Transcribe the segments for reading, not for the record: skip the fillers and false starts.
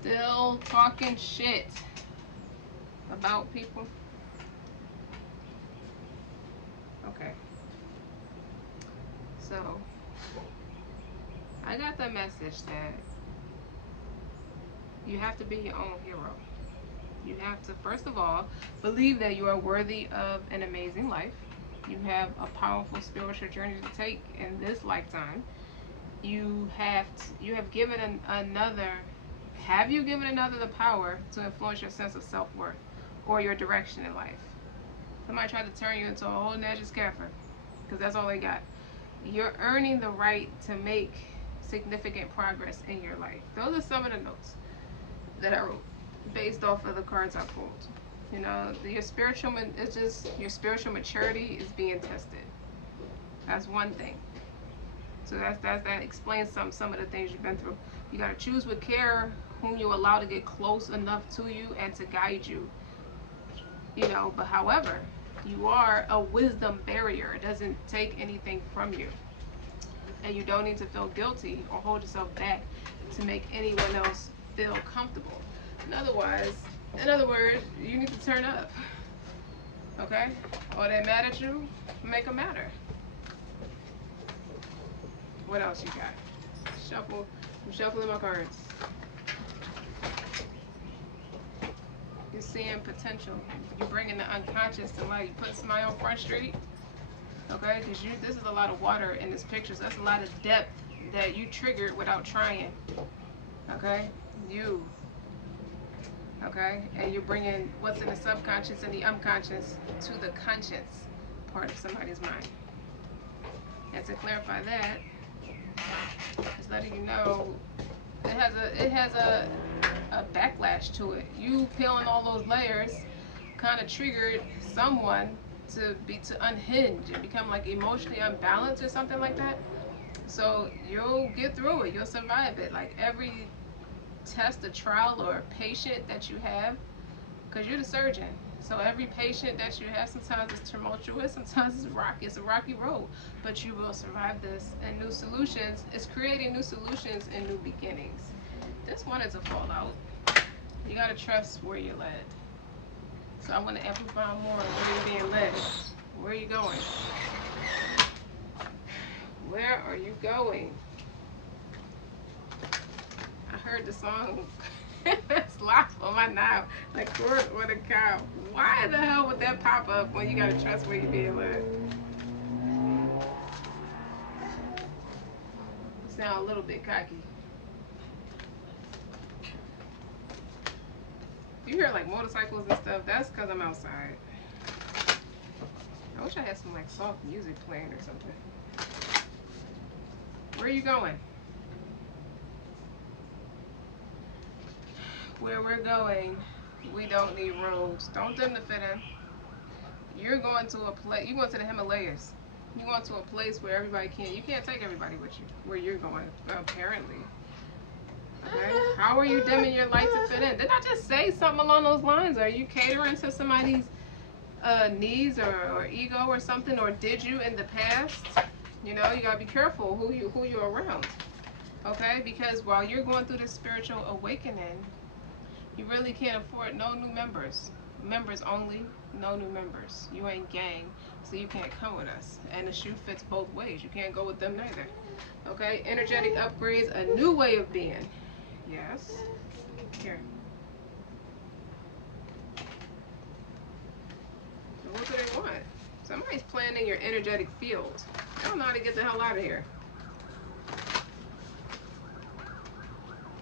Still talking shit about people. Okay. So, I got the message that you have to be your own hero. You have to, first of all, believe that you are worthy of an amazing life. You have a powerful spiritual journey to take in this lifetime. You have given another. Have you given another the power to influence your sense of self-worth or your direction in life? Somebody tried to turn you into a whole Najis Kafir because that's all they got. You're earning the right to make significant progress in your life. Those are some of the notes that I wrote based off of the cards I pulled. You know, your spiritual, it's just your spiritual maturity is being tested. That's one thing. So that explains some of the things you've been through. You gotta choose with care whom you allow to get close enough to you and to guide you. You know, but however, you are a wisdom barrier. It doesn't take anything from you. And you don't need to feel guilty or hold yourself back to make anyone else feel comfortable. In other words, you need to turn up. Okay? Or they mad at you, make them matter. What else you got? Shuffle. I'm shuffling my cards. You're seeing potential. You're bringing the unconscious to light. You put somebody on Front Street. Okay? Because this is a lot of water in this picture. So that's a lot of depth that you triggered without trying. Okay? You. Okay? And you're bringing what's in the subconscious and the unconscious to the conscious part of somebody's mind. And to clarify that, just letting you know it has a backlash to it. You peeling all those layers kind of triggered someone to unhinge and become like emotionally unbalanced or something like that. So you'll get through it. You'll survive it. Like every test, a trial, or a patient that you have, because you're the surgeon. So every patient that you have, sometimes it's tumultuous, sometimes it's rocky. It's a rocky road, but you will survive this. And new solutions, it's creating new solutions and new beginnings. This wanted to fall out. You gotta trust where you're led. So I want to amplify more. Where are you being led? Where are you going? Where are you going? I heard the song Slop on my knob, like Court or the Cow. Why the hell would that pop up when you gotta trust where you're being led? You sound a little bit cocky. You hear like motorcycles and stuff, that's because I'm outside. I wish I had some like soft music playing or something. Where are you going? Where we're going, we don't need roads. Don't dim the fit in. You're going to a place. You going to the Himalayas. You going to a place where everybody can't. You can't take everybody with you. Where you're going, apparently. Okay. How are you dimming your light to fit in? Didn't I just say something along those lines? Are you catering to somebody's needs or ego or something? Or did you in the past? You know, you gotta be careful who you're around. Okay, because while you're going through this spiritual awakening, you really can't afford no new members. Members only, no new members. You ain't gang, so you can't come with us. And the shoe fits both ways. You can't go with them neither. Okay, energetic upgrades, a new way of being. Yes. Here. So what do they want? Somebody's playing in your energetic field. I don't know how to get the hell out of here.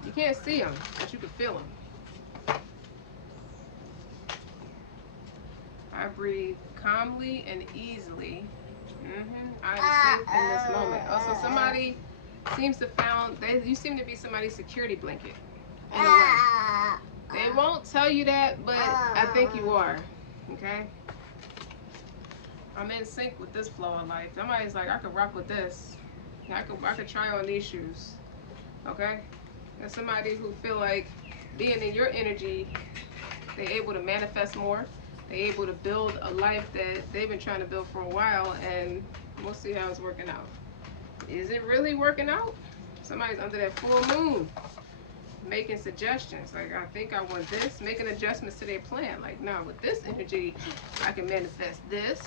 You can't see them, but you can feel them. I breathe calmly and easily. I am safe in this moment. Also, somebody seems to you seem to be somebody's security blanket in a way. They won't tell you that, but I think you are. Okay? I'm in sync with this flow of life. Somebody's like, I could rock with this. I could try on these shoes. Okay? There's somebody who feel like being in your energy, they're able to manifest more. They're able to build a life that they've been trying to build for a while, and we'll see how it's working out. Is it really working out? Somebody's under that full moon. making suggestions. Like, I think I want this, making adjustments to their plan. Like, no, with this energy, I can manifest this,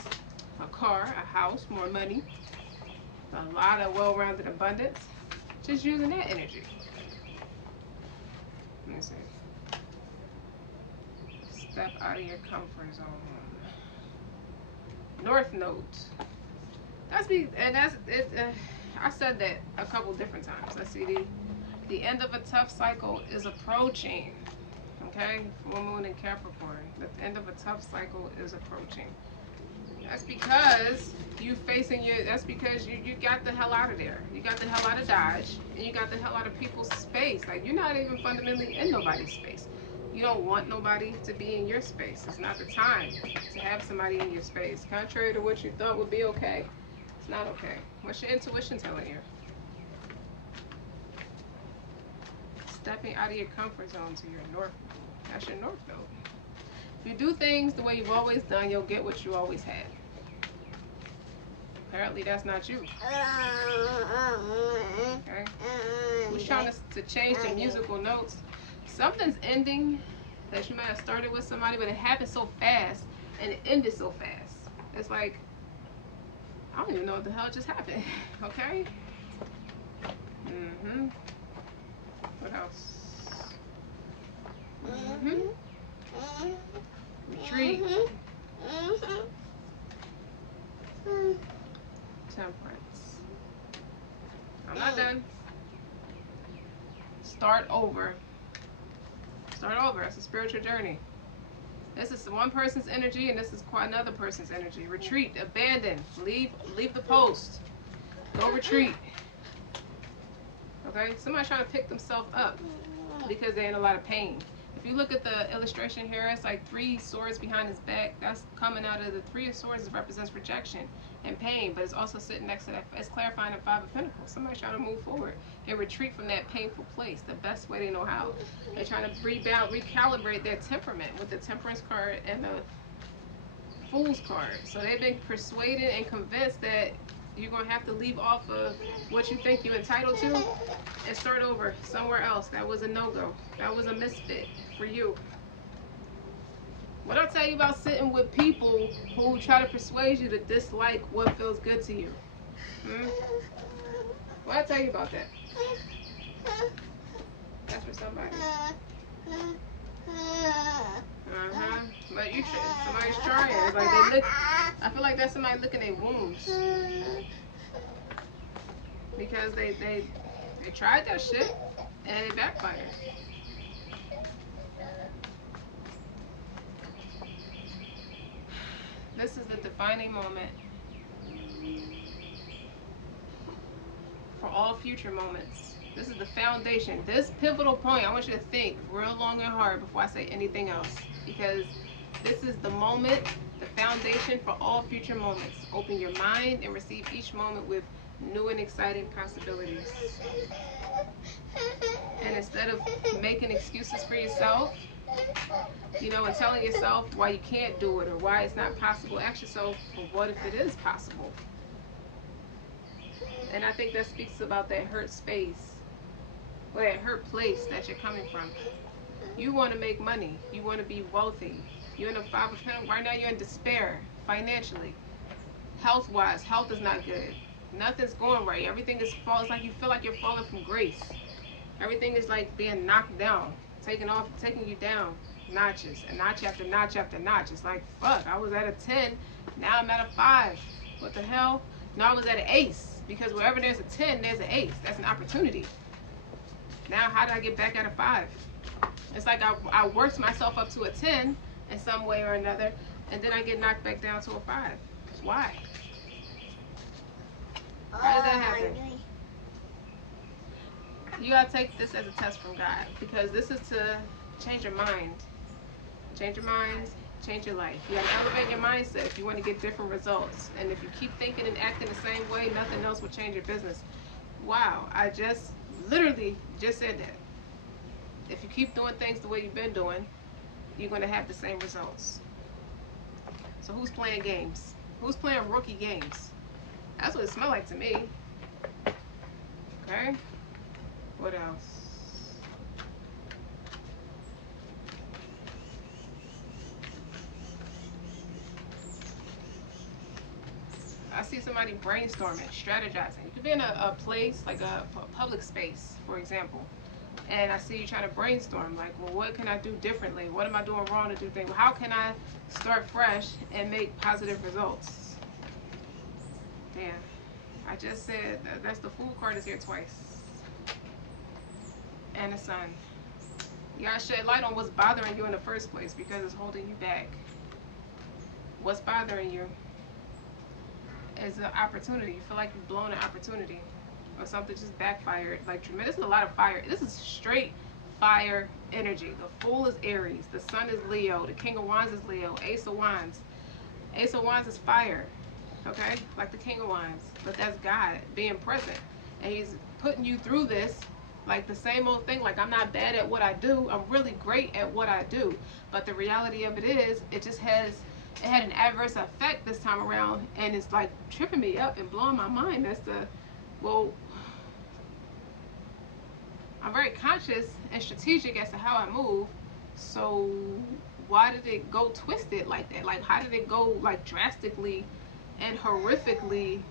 a car, a house, more money, a lot of well-rounded abundance, just using that energy. Let me see. Step out of your comfort zone. North Node. That's it. I said that a couple different times. I see the end of a tough cycle is approaching. Okay, full moon in Capricorn. The end of a tough cycle is approaching. That's because that's because you got the hell out of there. You got the hell out of Dodge, and you got the hell out of people's space. Like, you're not even fundamentally in nobody's space. You don't want nobody to be in your space. It's not the time to have somebody in your space. Contrary to what you thought would be okay, it's not okay. What's your intuition telling you? Stepping out of your comfort zone to your north node. That's your north node. If you do things the way you've always done, you'll get what you always had. Apparently that's not you. Okay? Who's trying to change the musical notes? Something's ending that you might have started with somebody, but it happened so fast and it ended so fast. It's like, I don't even know what the hell just happened. Okay? What else? Retreat. Temperance. I'm not done. Start over. Start over. It's a spiritual journey. This is one person's energy, and this is quite another person's energy. Retreat. Abandon. Leave the post. Go retreat. Okay? Somebody's trying to pick themselves up because they're in a lot of pain. If you look at the illustration here, it's like 3 swords behind his back. That's coming out of the 3 of swords. It represents rejection and pain, but it's also sitting next to that. It's clarifying the 5 of Pentacles. Somebody's trying to move forward and retreat from that painful place the best way they know how. They're trying to recalibrate their temperament with the Temperance card and the Fool's card. So they've been persuaded and convinced that you're going to have to leave off of what you think you're entitled to and start over somewhere else. That was a no-go. That was a misfit for you. What I'll tell you about sitting with people who try to persuade you to dislike what feels good to you? What I'll tell you about that? That's for somebody. But somebody's trying. It's like they look. I feel like that's somebody looking at wounds because they tried that shit and it backfired. This is the defining moment for all future moments. This is the foundation. This pivotal point, I want you to think real long and hard before I say anything else, because this is the moment, the foundation for all future moments. Open your mind and receive each moment with new and exciting possibilities. And instead of making excuses for yourself, and telling yourself why you can't do it or why it's not possible, ask yourself, well, what if it is possible? And I think that speaks about that hurt space, or that hurt place that you're coming from. You want to make money. You want to be wealthy. You're in a 5 of Pentacles. Right now you're in despair financially. Health-wise, health is not good. Nothing's going right. Everything is falling. It's like you feel like you're falling from grace. Everything is like being knocked down, taking you down notches, and notch after notch after notch. It's like, fuck, I was at a 10, now I'm at a 5. What the hell? No, I was at an ace, because wherever there's a 10, there's an ace. That's an opportunity. Now, how did I get back at a 5? It's like I worked myself up to a 10 in some way or another, and then I get knocked back down to a 5. Why? How did that happen? You gotta take this as a test from God, because this is to change your mind. Change your minds, change your life. You gotta elevate your mindset if you want to get different results. And if you keep thinking and acting the same way, nothing else will change your business. Wow, I literally just said that. If you keep doing things the way you've been doing, you're gonna have the same results. So who's playing games? Who's playing rookie games? That's what it smells like to me. Okay? What else? see somebody brainstorming, strategizing. You could be in a place, like a public space, for example. And I see you trying to brainstorm, like, well, what can I do differently? What am I doing wrong to do things? Well, how can I start fresh and make positive results? Damn. I just said that's the Fool card is here twice. And the Sun. You gotta shed light on what's bothering you in the first place, because it's holding you back. What's bothering you is an opportunity. You feel like you've blown an opportunity, or something just backfired. Like tremendous, this is a lot of fire. This is straight fire energy. The Fool is Aries. The Sun is Leo. The King of Wands is Leo. Ace of Wands. Ace of Wands is fire. Okay, like the King of Wands, but that's God being present, and He's putting you through this. Like the same old thing, like I'm not bad at what I do, I'm really great at what I do. But the reality of it is, it had an adverse effect this time around, and it's like tripping me up and blowing my mind. Well, I'm very conscious and strategic as to how I move, so why did it go twisted like that? Like, how did it go like drastically and horrifically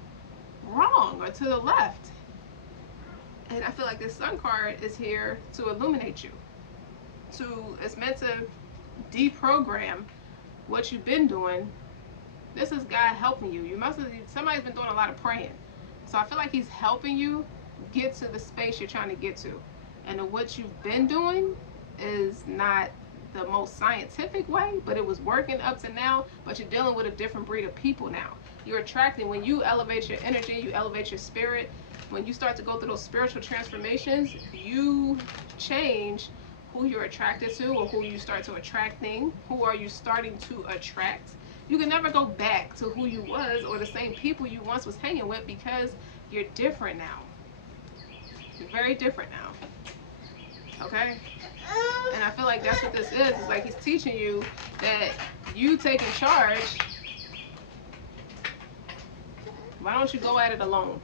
wrong or to the left? And I feel like this Sun card is here to illuminate you. It's meant to deprogram what you've been doing. This is God helping you. Somebody's been doing a lot of praying. So I feel like He's helping you get to the space you're trying to get to. And what you've been doing is not the most scientific way, but it was working up to now, but you're dealing with a different breed of people now. You're attracting, when you elevate your energy, you elevate your spirit, when you start to go through those spiritual transformations, you change who you're attracted to, or who you start to attracting. Who are you starting to attract? You can never go back to who you was or the same people you once was hanging with, because you're different now. You're very different now. Okay? And I feel like that's what this is. It's like He's teaching you that you taking charge. Why don't you go at it alone?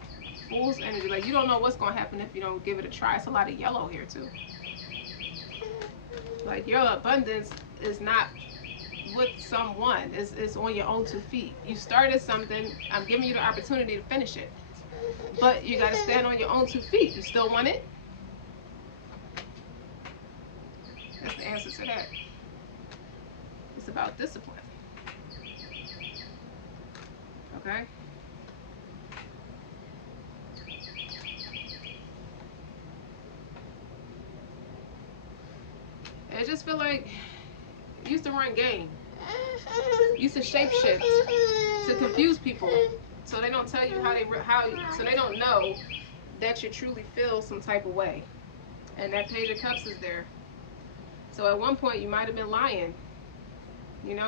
Fool's energy. Like, you don't know what's going to happen if you don't give it a try. It's a lot of yellow here too. Like, your abundance is not with someone. It's on your own 2 feet. You started something. I'm giving you the opportunity to finish it. But you got to stand on your own 2 feet. You still want it? That's the answer to that. It's about discipline. Okay? I just feel like you used to run game. You used to shapeshift to confuse people, so they don't tell you so they don't know that you truly feel some type of way. And that Page of Cups is there. So at one point you might have been lying, and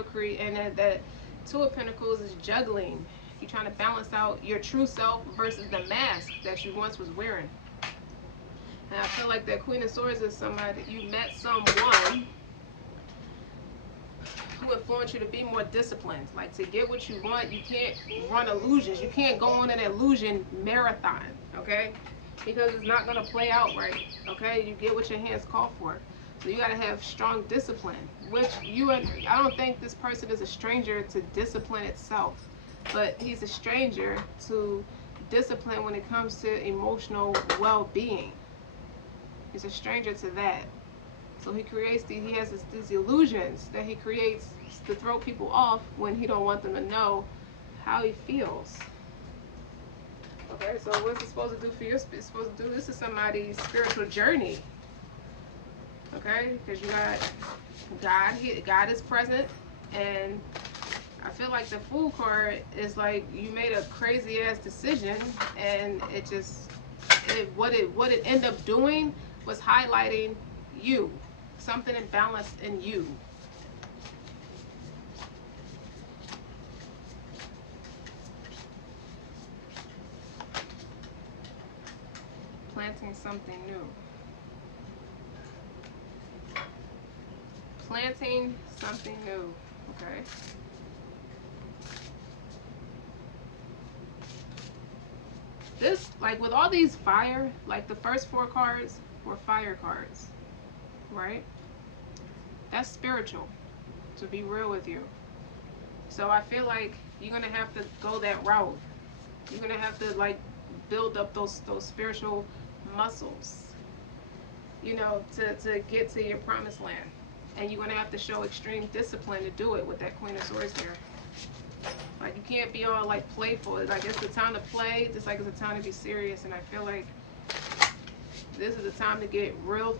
that 2 of Pentacles is juggling. You're trying to balance out your true self versus the mask that you once was wearing. And I feel like that Queen of Swords is somebody, you met someone who influenced you to be more disciplined. Like, to get what you want, you can't run illusions. You can't go on an illusion marathon, okay? Because it's not going to play out right, okay? You get what your hands call for. So you got to have strong discipline, which I don't think this person is a stranger to discipline itself, but he's a stranger to discipline when it comes to emotional well-being. He's a stranger to that. So he has these illusions that he creates to throw people off when he don't want them to know how he feels. Okay, so what's it supposed to do for you? It's supposed to do, this is somebody's spiritual journey. Okay, because you got God. God is present, and I feel like the Fool card is like you made a crazy ass decision, and what it ended up doing was highlighting you, something imbalanced in you. Planting something new. Planting something new. Okay. This, like with all these fire, like the first 4 cards were fire cards, right? That's spiritual, to be real with you. So I feel like you're going to have to go that route. You're gonna have to like build up those spiritual muscles, you know, to get to your promised land. And you're gonna have to show extreme discipline to do it with that Queen of Swords there. Like you can't be all like playful. Like it's the time to play, just like it's the time to be serious. And I feel like this is the time to get real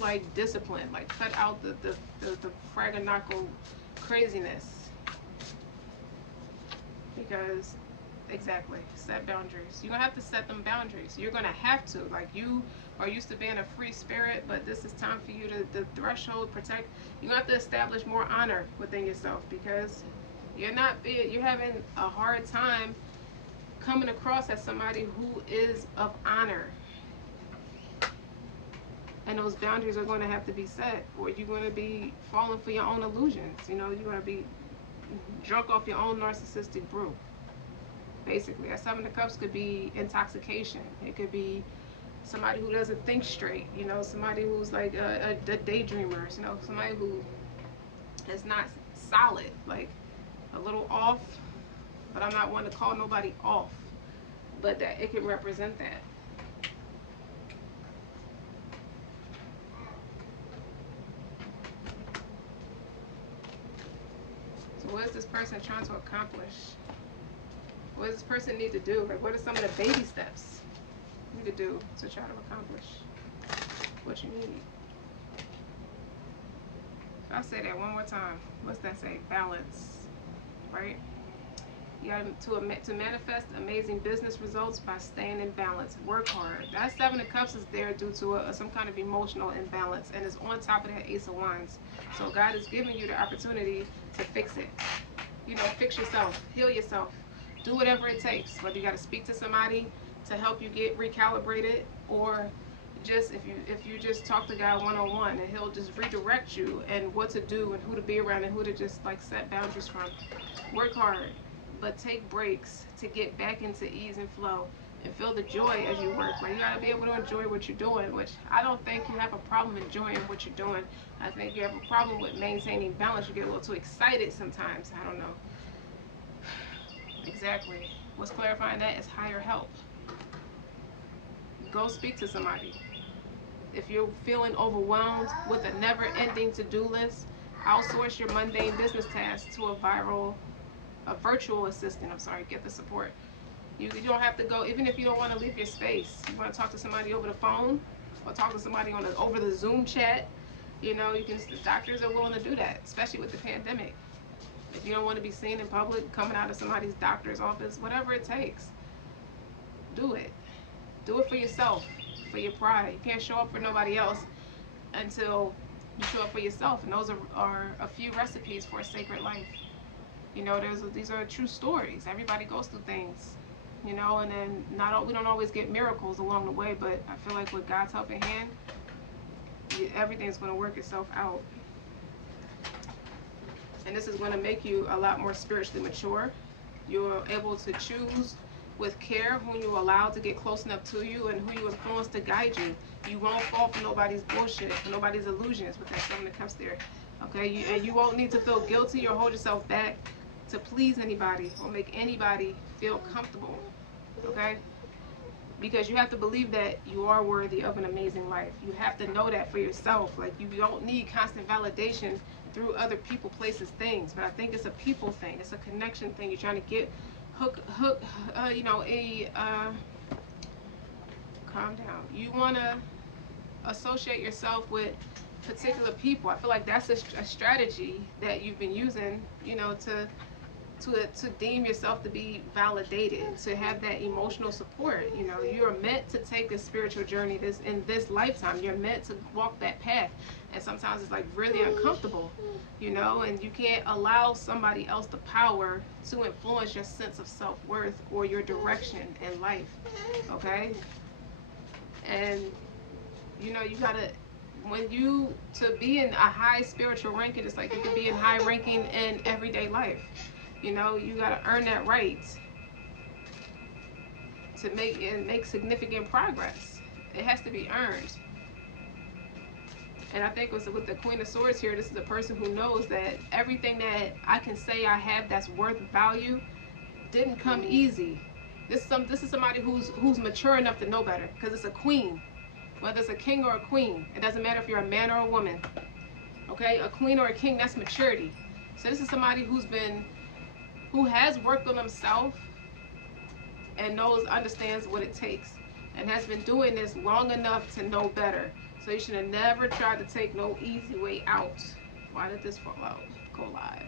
like disciplined. Like cut out the fraganaco craziness. Because exactly, set boundaries. You're gonna have to set them boundaries. You're gonna have to. Like you are used to being a free spirit, but this is time for you to the threshold protect. You're gonna have to establish more honor within yourself because you're having a hard time coming across as somebody who is of honor. And those boundaries are going to have to be set, or you're going to be falling for your own illusions. You know, you're going to be drunk off your own narcissistic brew. Basically, that Seven of Cups could be intoxication. It could be somebody who doesn't think straight. You know, somebody who's like a daydreamer. You know, somebody who is not solid, like a little off. But I'm not one to call nobody off. But that it can represent that. So what is this person trying to accomplish? What does this person need to do? Like, what are some of the baby steps you need to do to try to accomplish what you need? So I'll say that one more time. What's that say? Balance, right? You got to manifest amazing business results by staying in balance. Work hard. That Seven of Cups is there due to some kind of emotional imbalance, and it's on top of that Ace of Wands. So God is giving you the opportunity to fix it. You know, fix yourself, heal yourself, do whatever it takes. Whether you got to speak to somebody to help you get recalibrated, or just if you just talk to God one-on-one, and He'll just redirect you and what to do and who to be around and who to just like set boundaries from. Work hard, but take breaks to get back into ease and flow and feel the joy as you work. Like you gotta be able to enjoy what you're doing, which I don't think you have a problem enjoying what you're doing. I think you have a problem with maintaining balance. You get a little too excited sometimes. I don't know. Exactly. What's clarifying that is higher help. Go speak to somebody. If you're feeling overwhelmed with a never-ending to-do list, outsource your mundane business tasks to a virtual assistant. Get the support. You don't have to go, even if you don't want to leave your space. You want to talk to somebody over the phone or talk to somebody over the Zoom chat. You know, the doctors are willing to do that, especially with the pandemic. If you don't want to be seen in public, coming out of somebody's doctor's office, whatever it takes, do it. Do it for yourself, for your pride. You can't show up for nobody else until you show up for yourself. And those are a few recipes for a sacred life. You know, these are true stories. Everybody goes through things, you know, and then we don't always get miracles along the way, but I feel like with God's helping hand, everything's going to work itself out. And this is going to make you a lot more spiritually mature. You're able to choose with care who you allow to get close enough to you and who you influence to guide you. You won't fall for nobody's bullshit, for nobody's illusions with that Seven of Cups there. Okay, and you won't need to feel guilty or hold yourself back to please anybody or make anybody feel comfortable. Okay, because you have to believe that you are worthy of an amazing life. You have to know that for yourself. Like you don't need constant validation through other people, places, things. But I think it's a people thing. It's a connection thing. You're trying to get calm down. You want to associate yourself with particular people. I feel like that's a strategy that you've been using, you know, to deem yourself to be validated, to have that emotional support. You know, you're meant to take a spiritual journey in this lifetime. You're meant to walk that path, and sometimes it's like really uncomfortable, you know, and you can't allow somebody else the power to influence your sense of self-worth or your direction in life. Okay, and you know, you gotta, to be in a high spiritual ranking, it's like you could be in high ranking in everyday life. You know, you gotta earn that right to make significant progress. It has to be earned. And I think with the Queen of Swords here, this is a person who knows that everything that I can say I have that's worth value didn't come easy. This is somebody who's mature enough to know better, because it's a queen. Whether it's a king or a queen, it doesn't matter if you're a man or a woman. Okay, a queen or a king, that's maturity. So this is somebody who has worked on themselves and understands what it takes, and has been doing this long enough to know better. So you should have never tried to take no easy way out. Why did this fall out? Go live.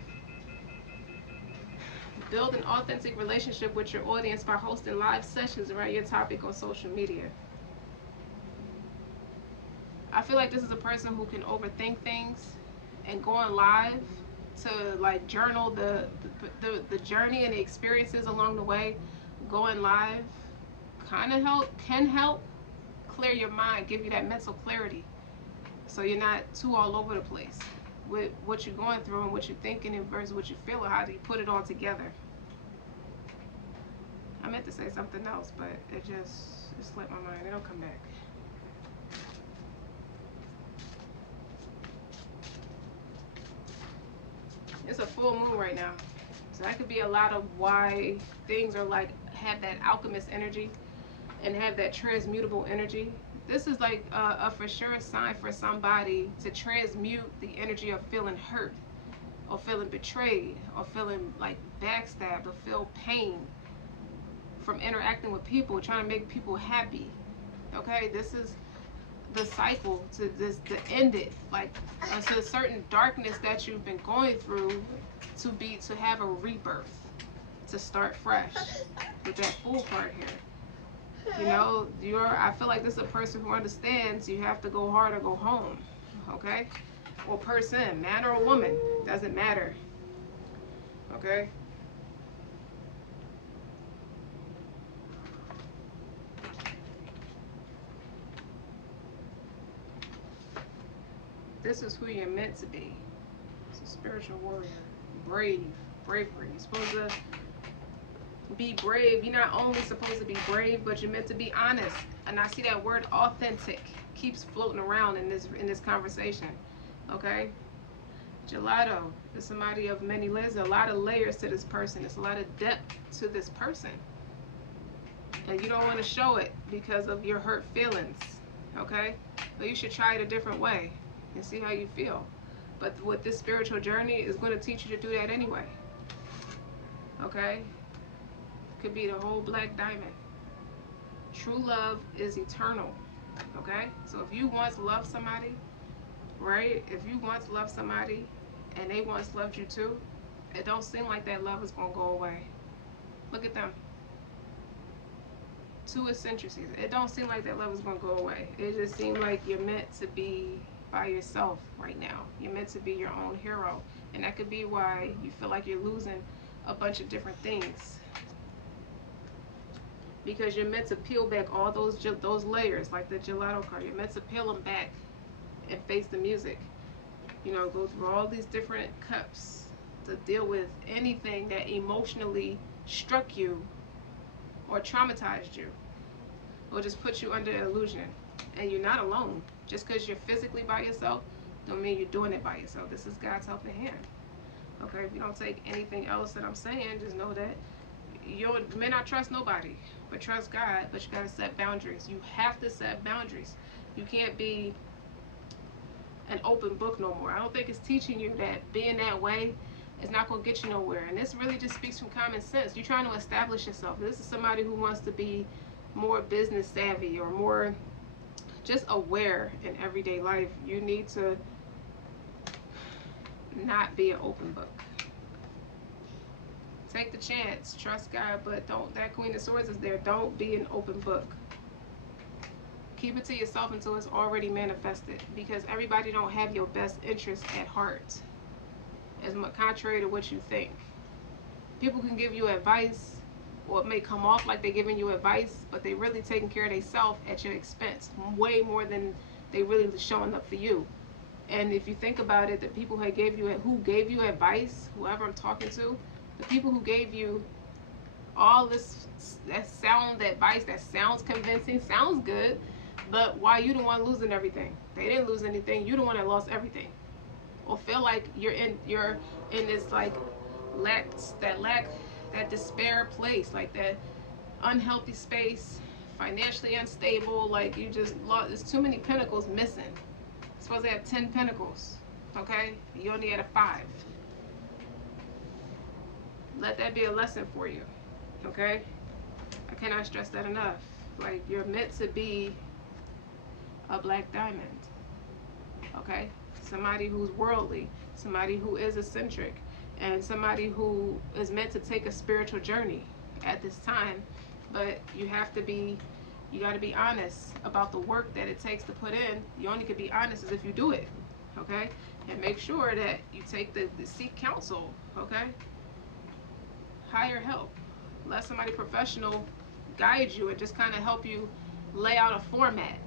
Build an authentic relationship with your audience by hosting live sessions around your topic on social media. I feel like this is a person who can overthink things, and going live to like journal the journey and the experiences along the way. Going live can help clear your mind, give you that mental clarity, so you're not too all over the place with what you're going through and what you're thinking and versus what you feel, or how do you put it all together. I meant to say something else, but it slipped my mind. It'll come back. It's a full moon right now, so that could be a lot of why things are like have that alchemist energy and have that transmutable energy. This is like a for sure sign for somebody to transmute the energy of feeling hurt, or feeling betrayed, or feeling like backstabbed, or feel pain from interacting with people, trying to make people happy. Okay, this is the cycle to end it, like to a certain darkness that you've been going through, to have a rebirth, to start fresh with that Fool card here. You know, I feel like this is a person who understands you have to go hard or go home. Okay, or person, man or woman, doesn't matter. Okay. This is who you're meant to be. It's a spiritual warrior. Bravery. You're supposed to be brave. You're not only supposed to be brave, but you're meant to be honest. And I see that word authentic keeps floating around in this conversation. Okay? Gelato is somebody of many layers. There's a lot of layers to this person. There's a lot of depth to this person. And you don't want to show it because of your hurt feelings. Okay? But you should try it a different way and see how you feel. But with this spiritual journey, is going to teach you to do that anyway. Okay? Could be the whole black diamond. True love is eternal. Okay? So if you once loved somebody, right? If you once loved somebody and they once loved you too, it don't seem like that love is going to go away. Look at them. Two eccentricities. It don't seem like that love is going to go away. It just seems like you're meant to be by yourself right now. You're meant to be your own hero. And that could be why you feel like you're losing a bunch of different things. Because you're meant to peel back all those layers, like the gelato card. You're meant to peel them back and face the music. You know, go through all these different cups to deal with anything that emotionally struck you or traumatized you, or just put you under illusion. And you're not alone. Just because you're physically by yourself don't mean you're doing it by yourself. This is God's helping hand. Okay, if you don't take anything else that I'm saying, just know that you may not trust nobody, but trust God. But you got to set boundaries. You have to set boundaries. You can't be an open book no more. I don't think it's teaching you that being that way is not going to get you nowhere. And this really just speaks from common sense. You're trying to establish yourself. This is somebody who wants to be more business savvy or more just aware in everyday life. You need to not be an open book. Take the chance, trust God, but don't. That Queen of Swords is there. Don't be an open book. Keep it to yourself until it's already manifested, because everybody don't have your best interest at heart, as much contrary to what you think. People can give you advice, or it may come off like they're giving you advice, but they really taking care of themselves at your expense, way more than they really showing up for you. And if you think about it, the people who gave you advice, whoever I'm talking to, the people who gave you all this advice that sounds convincing, sounds good, but why you the one losing everything? They didn't lose anything. You the one that lost everything, or feel like you're in this like that despair place, like that unhealthy space, financially unstable, like you just lost, there's too many pentacles missing. You're supposed to have 10 pentacles, okay? You only had a 5. Let that be a lesson for you, okay? I cannot stress that enough. Like, you're meant to be a black diamond, okay? Somebody who's worldly, somebody who is eccentric, and somebody who is meant to take a spiritual journey at this time. But you have to be, you got to be honest about the work that it takes to put in. You only could be honest as if you do it, okay? And make sure that you take the seek counsel, okay? Hire help. Let somebody professional guide you and just kind of help you lay out a format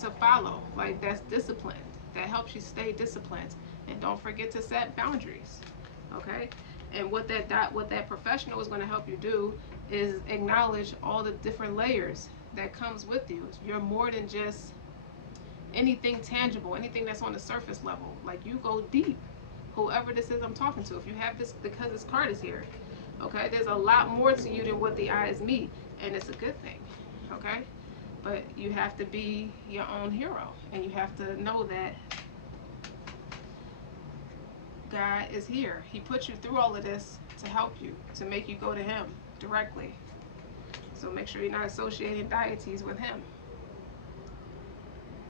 to follow. Like, that's disciplined. That helps you stay disciplined. And don't forget to set boundaries, okay? And what that professional is going to help you do is acknowledge all the different layers that comes with you. You're more than just anything tangible, anything that's on the surface level. Like, you go deep. Whoever this is I'm talking to, if you have this, because this card is here, okay, there's a lot more to you than what the eyes meet, and it's a good thing, okay? But you have to be your own hero, and you have to know that God is here. He put you through all of this to help you, to make you go to him directly. So make sure you're not associating deities with him.